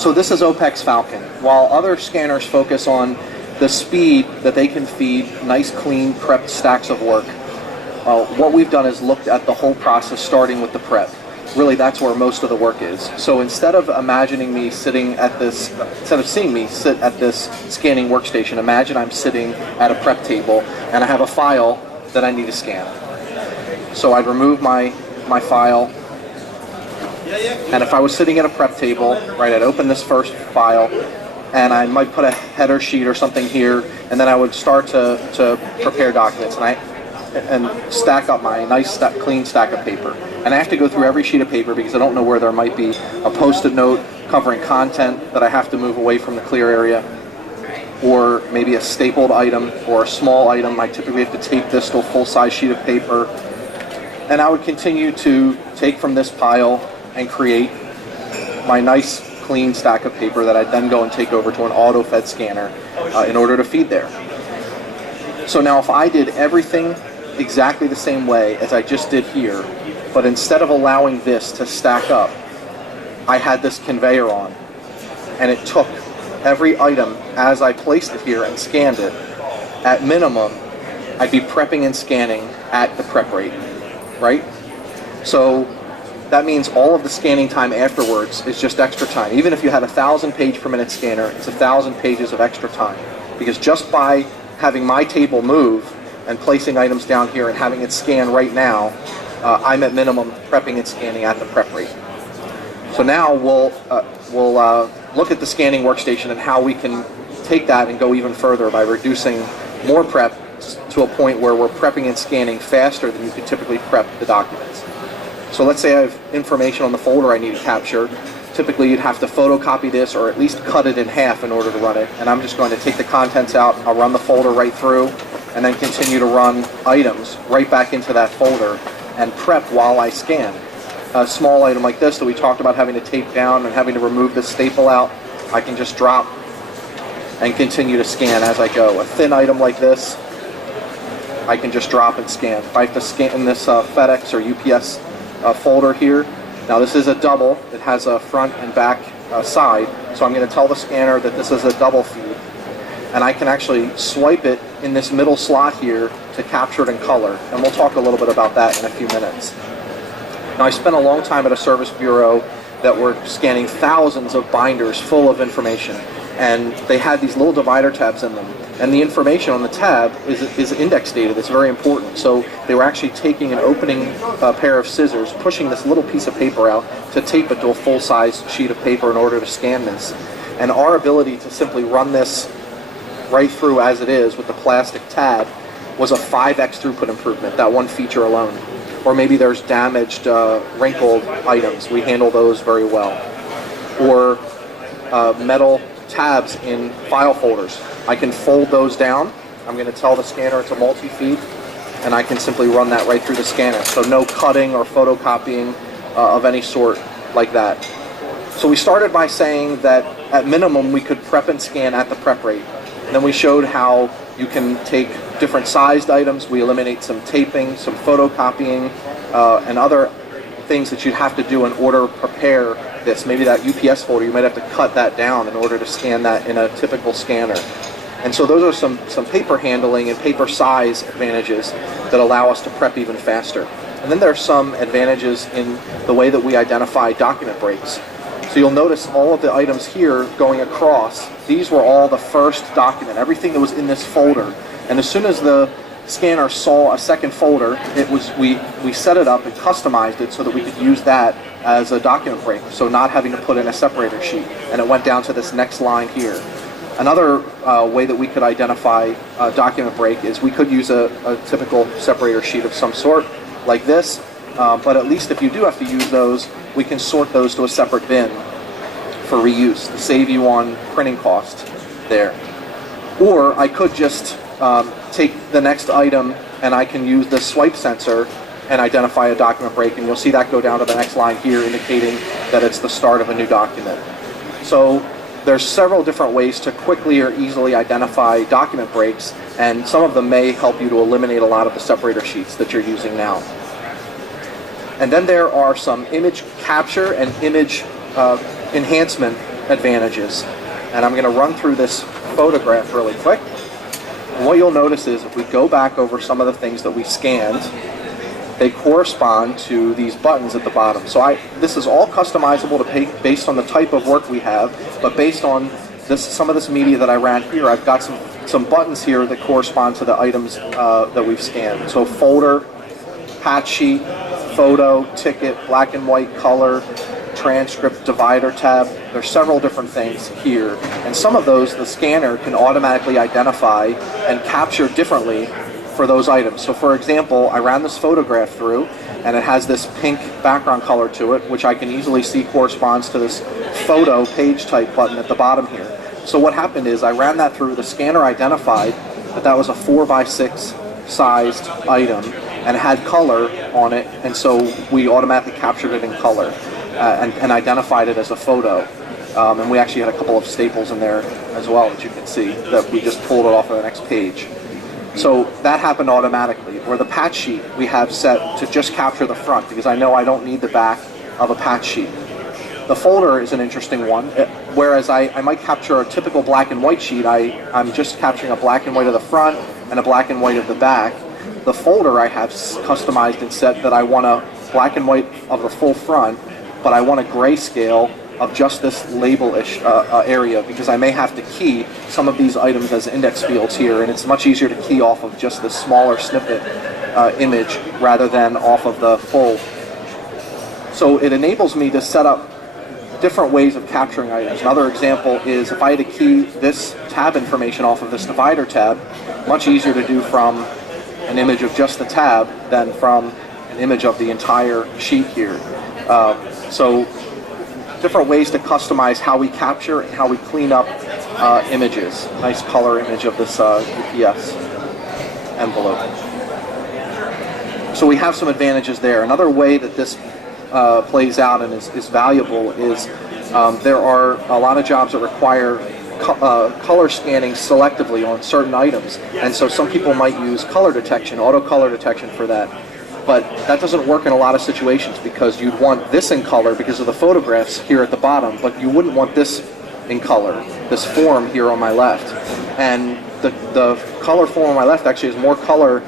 So this is OPEX Falcon. While other scanners focus on the speed that they can feed nice, clean, prepped stacks of work, what we've done is looked at the whole process starting with the prep. Really, that's where most of the work is. So instead of imagining me sitting at this, instead of seeing me sit at this scanning workstation, imagine I'm sitting at a prep table and I have a file that I need to scan. So I'd remove my file, and if I was sitting at a prep table, right, I'd open this first file, and I might put a header sheet or something here, and then I would start to prepare documents, and stack up my nice clean stack of paper. And I have to go through every sheet of paper because I don't know where there might be a post-it note covering content that I have to move away from the clear area, or maybe a stapled item or a small item. I typically have to tape this to a full-size sheet of paper. And I would continue to take from this pile and create my nice clean stack of paper that I'd then go and take over to an auto-fed scanner in order to feed there. So now if I did everything exactly the same way as I just did here, but instead of allowing this to stack up, I had this conveyor on, and it took every item as I placed it here and scanned it. At minimum, I'd be prepping and scanning at the prep rate, right? So that means all of the scanning time afterwards is just extra time. Even if you had a 1,000 page per minute scanner, it's 1,000 pages of extra time. Because just by having my table move and placing items down here and having it scan right now, I'm at minimum prepping and scanning at the prep rate. So now we'll look at the scanning workstation and how we can take that and go even further by reducing more prep to a point where we're prepping and scanning faster than you could typically prep the documents. So let's say I have information on the folder I need to capture. Typically you'd have to photocopy this or at least cut it in half in order to run it. And I'm just going to take the contents out, I'll run the folder right through, and then continue to run items right back into that folder and prep while I scan. A small item like this that we talked about having to tape down and having to remove the staple out, I can just drop and continue to scan as I go. A thin item like this, I can just drop and scan. If I have to scan this FedEx or UPS folder here, now this is a double, it has a front and back side, so I'm going to tell the scanner that this is a double feed, and I can actually swipe it in this middle slot here to capture it in color, and we'll talk a little bit about that in a few minutes. Now I spent a long time at a service bureau that were scanning thousands of binders full of information, and they had these little divider tabs in them, and the information on the tab is index data that's very important. So they were actually taking and opening a pair of scissors, pushing this little piece of paper out to tape it to a full-size sheet of paper in order to scan this. And our ability to simply run this right through as it is with the plastic tab was a 5x throughput improvement, that one feature alone. Or maybe there's damaged, wrinkled items. We handle those very well. Or metal tabs in file folders. I can fold those down. I'm going to tell the scanner it's a multi-feed, and I can simply run that right through the scanner. So no cutting or photocopying of any sort like that. So we started by saying that at minimum we could prep and scan at the prep rate. And then we showed how you can take different sized items. We eliminate some taping, some photocopying, and other things that you'd have to do in order to prepare this. Maybe that UPS folder, you might have to cut that down in order to scan that in a typical scanner. And so those are some paper handling and paper size advantages that allow us to prep even faster. And then there are some advantages in the way that we identify document breaks. So you'll notice all of the items here going across, these were all the first document, everything that was in this folder. And as soon as the scanner saw a second folder, we set it up and customized it so that we could use that as a document break, so not having to put in a separator sheet. And it went down to this next line here. Another way that we could identify a document break is we could use a typical separator sheet of some sort, like this, but at least if you do have to use those, we can sort those to a separate bin for reuse to save you on printing cost there. Or I could just take the next item and I can use the swipe sensor and identify a document break, and you'll see that go down to the next line here indicating that it's the start of a new document. So there's several different ways to quickly or easily identify document breaks, and some of them may help you to eliminate a lot of the separator sheets that you're using now. And then there are some image capture and image enhancement advantages. And I'm going to run through this photograph really quick. And what you'll notice is if we go back over some of the things that we scanned, they correspond to these buttons at the bottom. So this is all customizable to pay based on the type of work we have, but based on some of this media that I ran here, I've got some buttons here that correspond to the items that we've scanned. So folder, patch sheet, photo, ticket, black and white, color, transcript, divider tab. There's several different things here, and some of those the scanner can automatically identify and capture differently for those items. So for example, I ran this photograph through and it has this pink background color to it, which I can easily see corresponds to this photo page type button at the bottom here. So what happened is I ran that through, the scanner identified that that was a 4x6 sized item and it had color on it, and so we automatically captured it in color and identified it as a photo. And we actually had a couple of staples in there as well that you can see that we just pulled it off of the next page. So that happened automatically. Or the patch sheet we have set to just capture the front because I know I don't need the back of a patch sheet. The folder is an interesting one. Whereas I might capture a typical black and white sheet, I'm just capturing a black and white of the front and a black and white of the back. The folder I have customized and set that I want a black and white of the full front, but I want a grayscale of just this label-ish area because I may have to key some of these items as index fields here, and it's much easier to key off of just the smaller snippet image rather than off of the full. So it enables me to set up different ways of capturing items. Another example is if I had to key this tab information off of this divider tab, much easier to do from an image of just the tab than from an image of the entire sheet here. So different ways to customize how we capture and how we clean up images. Nice color image of this UPS envelope. So we have some advantages there. Another way that this plays out and is valuable is there are a lot of jobs that require color scanning selectively on certain items, and so some people might use color detection, auto color detection for that. But that doesn't work in a lot of situations because you'd want this in color because of the photographs here at the bottom, but you wouldn't want this in color, this form here on my left. And the color form on my left actually has more color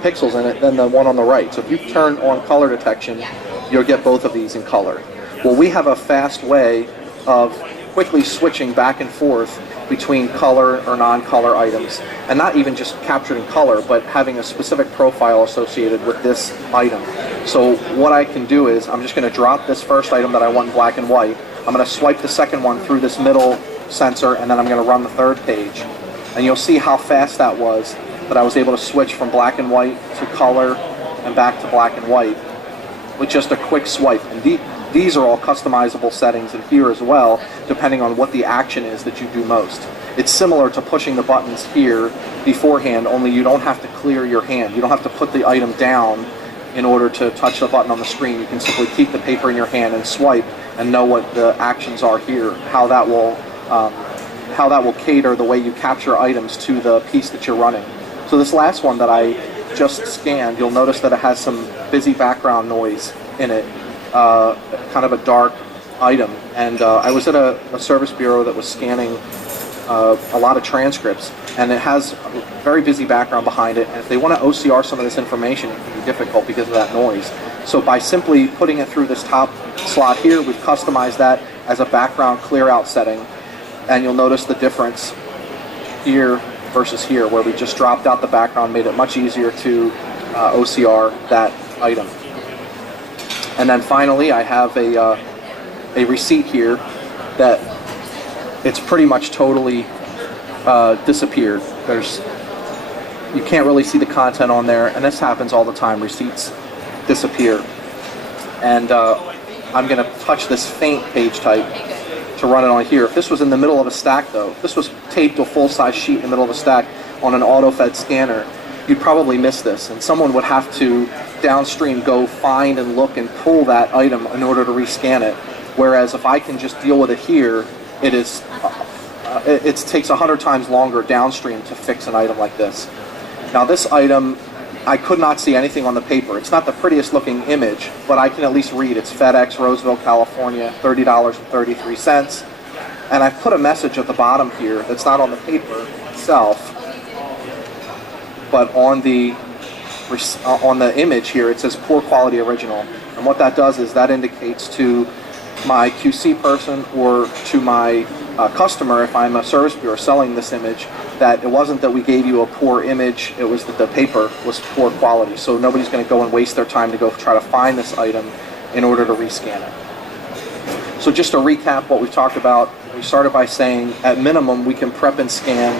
pixels in it than the one on the right. So if you turn on color detection, you'll get both of these in color. Well, we have a fast way of quickly switching back and forth between color or non-color items, and not even just captured in color, but having a specific profile associated with this item. So what I can do is I'm just going to drop this first item that I want in black and white. I'm going to swipe the second one through this middle sensor, and then I'm going to run the third page. And you'll see how fast that was, that I was able to switch from black and white to color and back to black and white with just a quick swipe. And these are all customizable settings in here as well, depending on what the action is that you do most. It's similar to pushing the buttons here beforehand, only you don't have to clear your hand. You don't have to put the item down in order to touch the button on the screen. You can simply keep the paper in your hand and swipe and know what the actions are here, how that will cater the way you capture items to the piece that you're running. So this last one that I just scanned, you'll notice that it has some busy background noise in it. Kind of a dark item, and I was at a service bureau that was scanning a lot of transcripts, and it has a very busy background behind it, and if they want to OCR some of this information, it can be difficult because of that noise. So by simply putting it through this top slot here, we've customized that as a background clear out setting, and you'll notice the difference here versus here, where we just dropped out the background, made it much easier to OCR that item. And then finally, I have a receipt here that it's pretty much totally disappeared. You can't really see the content on there, and this happens all the time. Receipts disappear. And I'm going to touch this faint page type to run it on here. If this was in the middle of a stack, though, if this was taped to a full-size sheet in the middle of a stack on an auto-fed scanner, you'd probably miss this, and someone would have to downstream go find and look and pull that item in order to rescan it. Whereas if I can just deal with it here, it takes 100 times longer downstream to fix an item like this. Now this item, I could not see anything on the paper. It's not the prettiest looking image, but I can at least read it's FedEx, Roseville, California, $30.33. And I've put a message at the bottom here that's not on the paper itself, but on the image here. It says poor quality original. And what that does is that indicates to my QC person or to my customer, if I'm a service bureau selling this image, that it wasn't that we gave you a poor image, it was that the paper was poor quality. So nobody's going to go and waste their time to go try to find this item in order to rescan it. So just to recap what we talked about, we started by saying at minimum we can prep and scan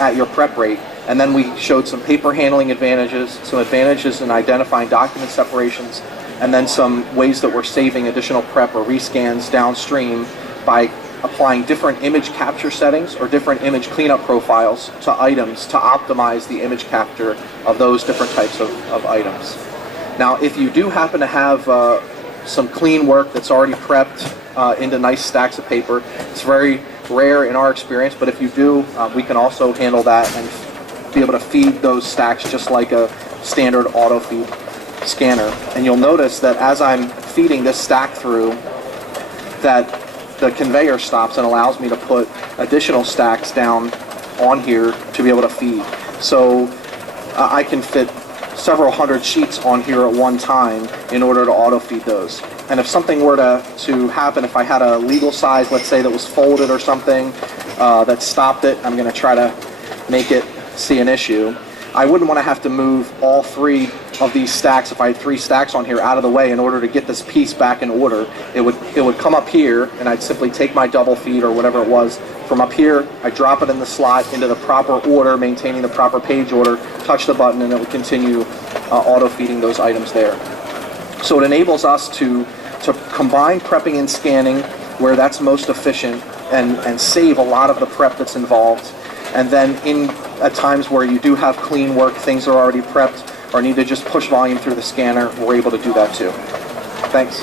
at your prep rate, and then we showed some paper handling advantages, some advantages in identifying document separations, and then some ways that we're saving additional prep or rescans downstream by applying different image capture settings or different image cleanup profiles to items to optimize the image capture of those different types of items. Now, if you do happen to have some clean work that's already prepped into nice stacks of paper, it's very rare in our experience, but if you do, we can also handle that and be able to feed those stacks just like a standard auto feed scanner. And you'll notice that as I'm feeding this stack through, that the conveyor stops and allows me to put additional stacks down on here to be able to feed. So I can fit several hundred sheets on here at one time in order to auto feed those. And if something were to happen, if I had a legal size, let's say that was folded or something, that stopped it, I'm going to try to make it see an issue. I wouldn't want to have to move all three of these stacks, if I had 3 stacks on here, out of the way in order to get this piece back in order. It would come up here, and I'd simply take my double feed or whatever it was from up here, I drop it in the slot into the proper order, maintaining the proper page order, touch the button, and it would continue auto feeding those items there. So it enables us to combine prepping and scanning where that's most efficient and save a lot of the prep that's involved. And then at times where you do have clean work, things are already prepped, or need to just push volume through the scanner, we're able to do that too. Thanks.